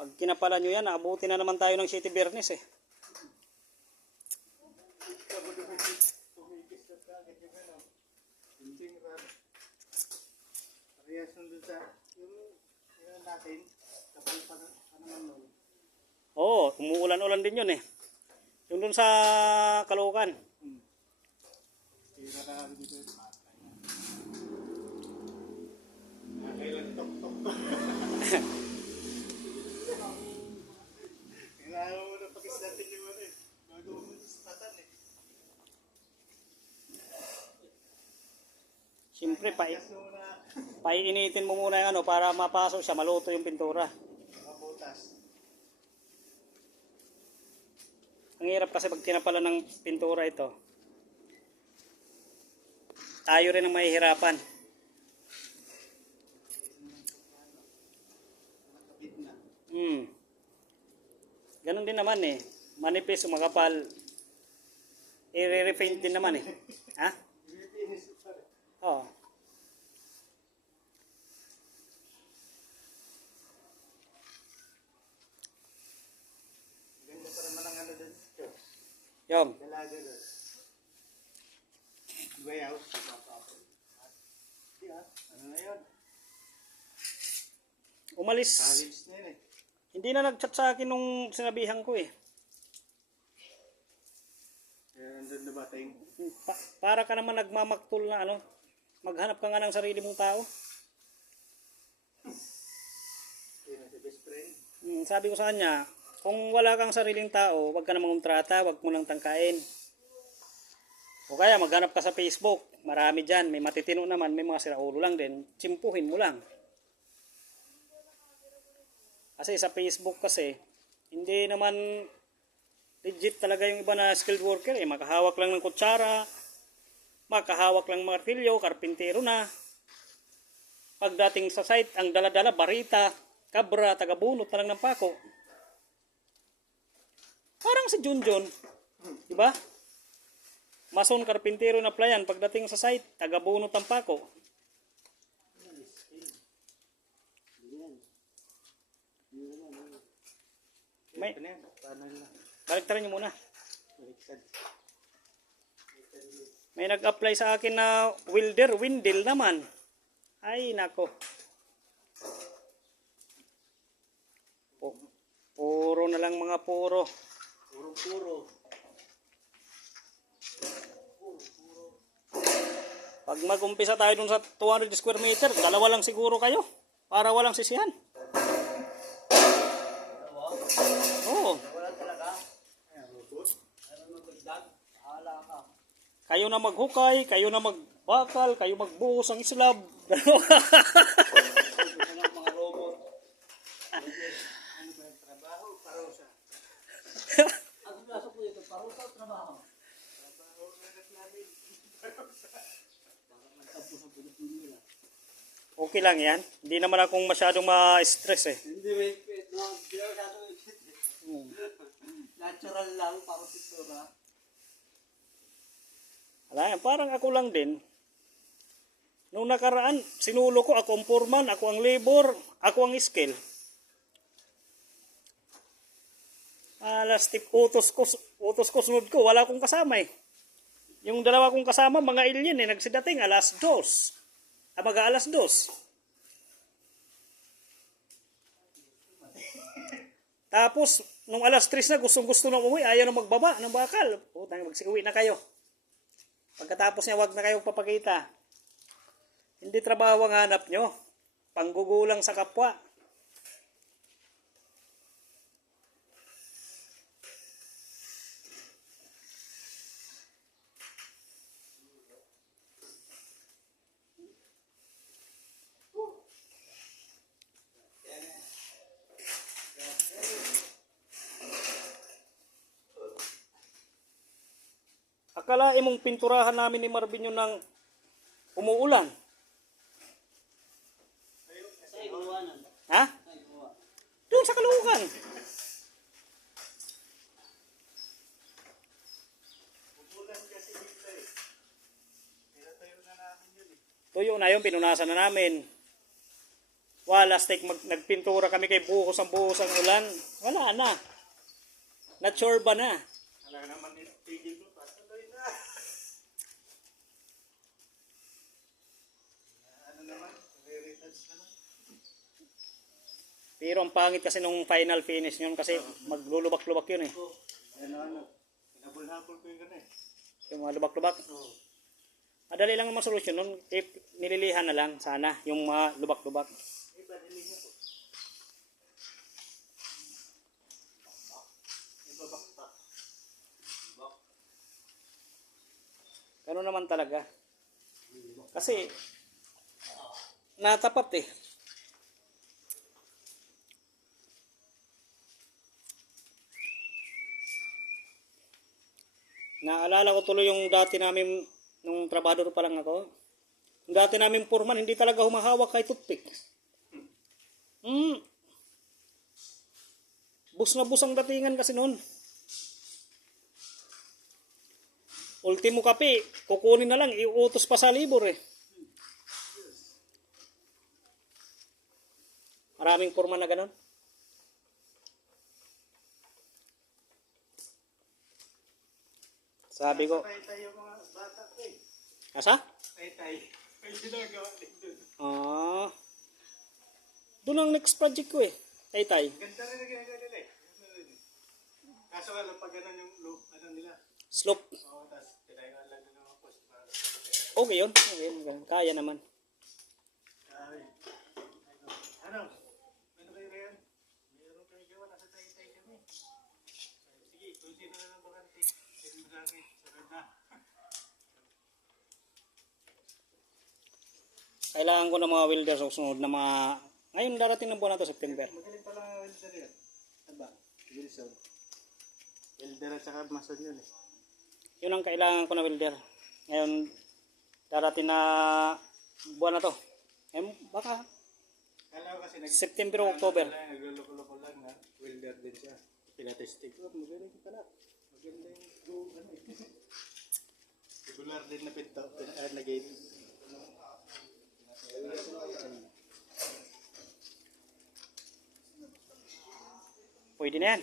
Pag kinapala nyo yan, naabuti na naman tayo ng City Bernes eh. Oo, umuulan-ulan din yun eh. Yung dun sa Caloocan. Siyempre, paiinitin mo muna yung ano para mapasok siya, maluto yung pintura. Ang hirap kasi pag tinapala ng pintura ito. Tayo rin ang mahihirapan. Ganun din naman eh. Manipis, makapal. I-repaint din naman eh. Ha? Oo. Ganda pa naman ang ano doon. Yung. Dalaga doon. Bayaw. Ano na yun? Umalis. College na yun eh. Hindi na nag-chat sa akin nung sinabihan ko eh. Kaya nandun na ba tayong? Para ka naman nagmamaktol na ano. Maghanap ka nga ng sarili mong tao. Yun ang best friend. Sabi ko sa kanya, kung wala kang sariling tao, wag ka na mangontrata, wag mo nang tangkain. O kaya maghanap ka sa Facebook. Marami dyan. May matitino naman, may mga siraulo lang din. Tsimpuhin mo lang. Kasi sa Facebook kasi, hindi naman legit talaga yung iba na skilled worker eh. Makahawak lang ng kutsara, makahawak lang ng martilyo, karpintero na. Pagdating sa site, ang dala-dala, barita, kabra, tagabunot na lang ng pako. Parang si Junjun, di ba? Mason, karpintero na playan, pagdating sa site, tagabunot ng pako. May, baliktarin nyo muna. May nag-apply sa akin na welder, windel naman. Ay, nako. Puro na lang mga puro. Puro. Pag mag-umpisa tayo dun sa 200 square meter, dalawa lang siguro kayo. Para walang sisihan. Oo. Wala talaga. Ayan, robot. Ano magdagdag? Hala ka. Kayo na maghukay, kayo na magbakal, kayo magbuhos ang slab. Mga robot. Ano ba yung trabaho? Parusa. Ang kaso po ito, parusa o trabaho? Trabaho na namin. Parusa. Parang nagtapos ang Pilipinas. Okay lang yan. Hindi naman akong masyadong ma-stress eh. Hindi, wait. No, hindi ako masyadong natural lang, parang pisura. Wala yan. Parang ako lang din. Nung nakaraan, sinulo ko, ako ang foreman, ako ang labor, ako ang skill. Last tip, utos ko, sunod ko, wala akong kasama eh. Yung dalawa kong kasama, mga alien eh, nagsidating alas 2. Mag-alas 2. Tapos, nung alas 3 na, gustong-gusto na umuwi, ayaw na magbaba ng bakal. Putang, magsiuwi na kayo. Pagkatapos niya, wag na kayong papakita. Hindi trabaho ang hanap nyo. Panggugulang sa kapwa. Akalain mong pinturahan namin ni Marvin yun ng umuulan. Ha? Doon sa Caloocan. Tuyo na yun, pinunasan na namin. Wala, steak, nagpintura kami kay buhos ang ulan. Wala na. Natsurba na. Wala naman itigil mo. Patuloy na. Ano naman? Re-retouch naman. Pero ang pangit kasi nung final finish yun kasi maglulubak-lubak yun eh. Ano. Hinabol-habol ko yung gano'n eh. Yung mga lubak-lubak. Oo. Madali lang ang solusyon nun. If nililihan na lang sana yung mga lubak-lubak. Iba dilim niya po. Iba bakpak. Ganun naman talaga. Kasi natapat eh. Naalala ko tuloy yung dati namin nung trabador pa lang ako. Yung dati namin foreman hindi talaga humahawak kay toothpick. Bus na bus ang datingan kasi noon. Ultimo kape, kukunin na lang, iutos pa sa libur eh. Maraming foreman na ganun. Sabi ko, Tay-tay yung mga bata ko eh. asa? Tay-tay. May ginagawa din dun. Ah. Doon ang next project ko eh. Tay-tay. Ganda rin ang ginagawa nila eh. Ganda rin eh. Kaso nga lang pag ganun yung loop, ano nila. Slope. Oo, tapos tinayangan lang nila mga post para Okay yun. Okay yun. Kaya naman. ay. Ano? Ano kayo ngayon? Meron kayo gawa, nasa tay-tay kami. Sige, kung sino na lang bakante. Sino mo sa akin, sunod na. Kailangan ko ng mga welder sa susunod na mga... Ngayon darating na buwan na to, September. Magaling pala ang welder yan. Aba, Wilson. Welder at saka mason yun eh. Yun ang kailangan ko na welder. Ngayon darating na buwan na to. Baka Kala ko kasi September o October. nagluloko-loko lang na welder din siya. Pinatesting ko, magaling pala. Maganda yung go, ano eh. Regular din na pinto, na gate. Pwede na yan.